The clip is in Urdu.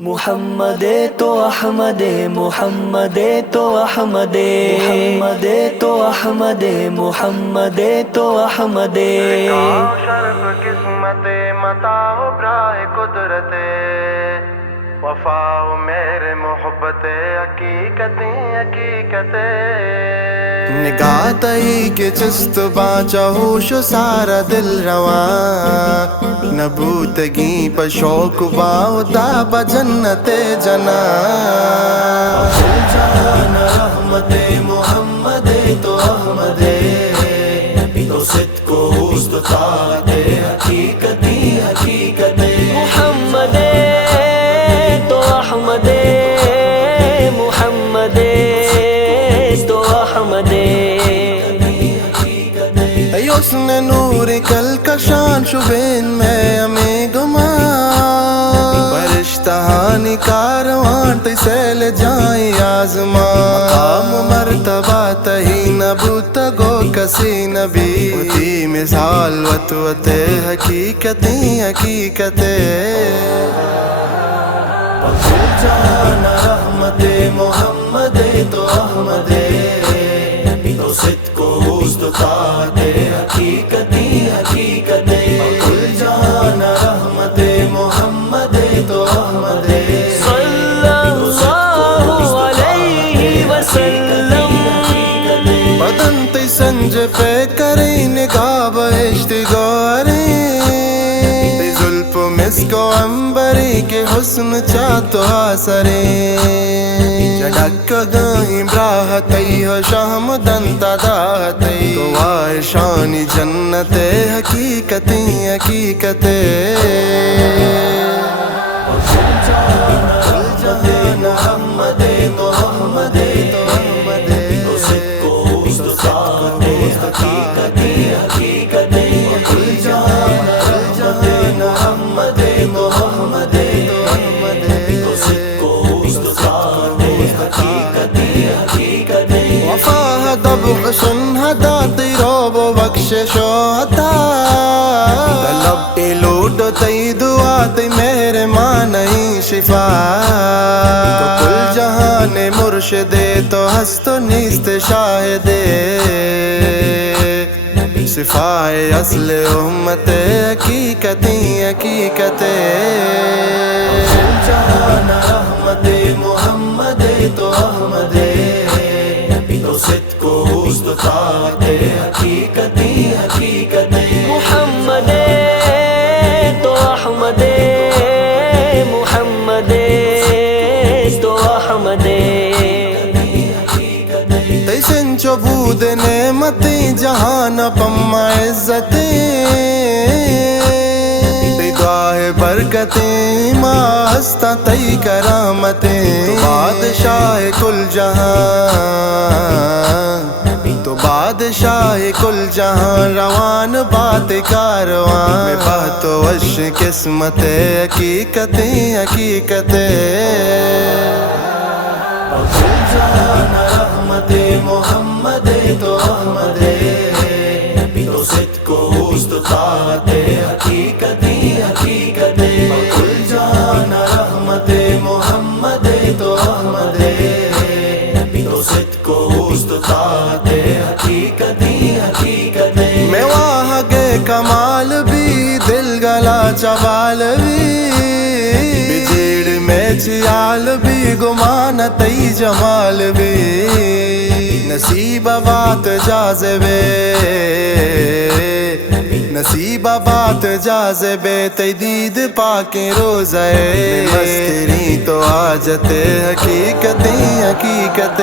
محمد تو احمد محمد تو احمد محمد تو احمد محمد تو احمد شرف قسمت متاع براہ قدرت وفا میرے محبت حقیقت حقیقت نگاہ تئی کے چست باچا ہوش سارا دل رواں نبوتگی پر شوق باوتا بجنت جنا جہان رحمت محمد تو احمد تو صدق و حسن طاعت حقیقت حقیقت محمد تو احمد محمد تو احمد حسن نور کل کا شان شبین میں ہمیں گما فرشتہانی کاروان تی سیل جائیں آزما مقام مرتبہ تہی نبوت گو کسی نبی تی مثال وطوت حقیقتیں حقیقتیں جہان رحمت محمد تو احمد تو صدق و حسن طاعت حقیقت حقیقت کل جہان رحمت محمد تو احمد صلی اللہ علیہ وسلم بدن تی سنج پہ کریں نگاہ بہشت گوری زلف مسک و عنبری کے حسن چاہتو آسریں جڑک گائیں براہ تی ہو شام دنتا داتی تو آئشانی جنت حقیقت حقیقت جہان محمد تو احمد تو صدق و حسن طاعت حقیقت حقیقت کل جہان محمد تو احمد تو صدق و حسن طاعت حقیقت حقیقت وفا دب سن ہداتی روب و بخشش و عطا طلب لوٹ تی دعا تی میرے معنی شفا تو کل جہان مرشد تو ہست و نیست شاہد صفائے اصل امت حقیقت حقیقت جہان رحمت محمد تو احمد تو صدق و حسن طاعت حقیقت حقیقت محمد تو احمد محمد تو احمد تیسن چبود نعمتی جہان پم عزتی تی دعائے برکتیں ماستا تی کرامتیں تو بادشاہ کل جہان تو بادشاہ کل جہان روان بات کاروان میں بات و وش قسمت حقیقت حقیقت جہان رحمت محمد تو احمد تو صدق و حسن طاعت حقیقت حقیقت کل جہان رحمت محمد تو احمد تو صدق و حسن طاعت حقیقت حقیقت میں وہاں کے کمال بھی دل گلا چوال بھی بجیڑ میں چیال بھی گمان تی جمال بھی نصیب بات جاذبے نصیب بات جاذبے تی دید پاکیں روزے مستری تو آجت حقیقت حقیقت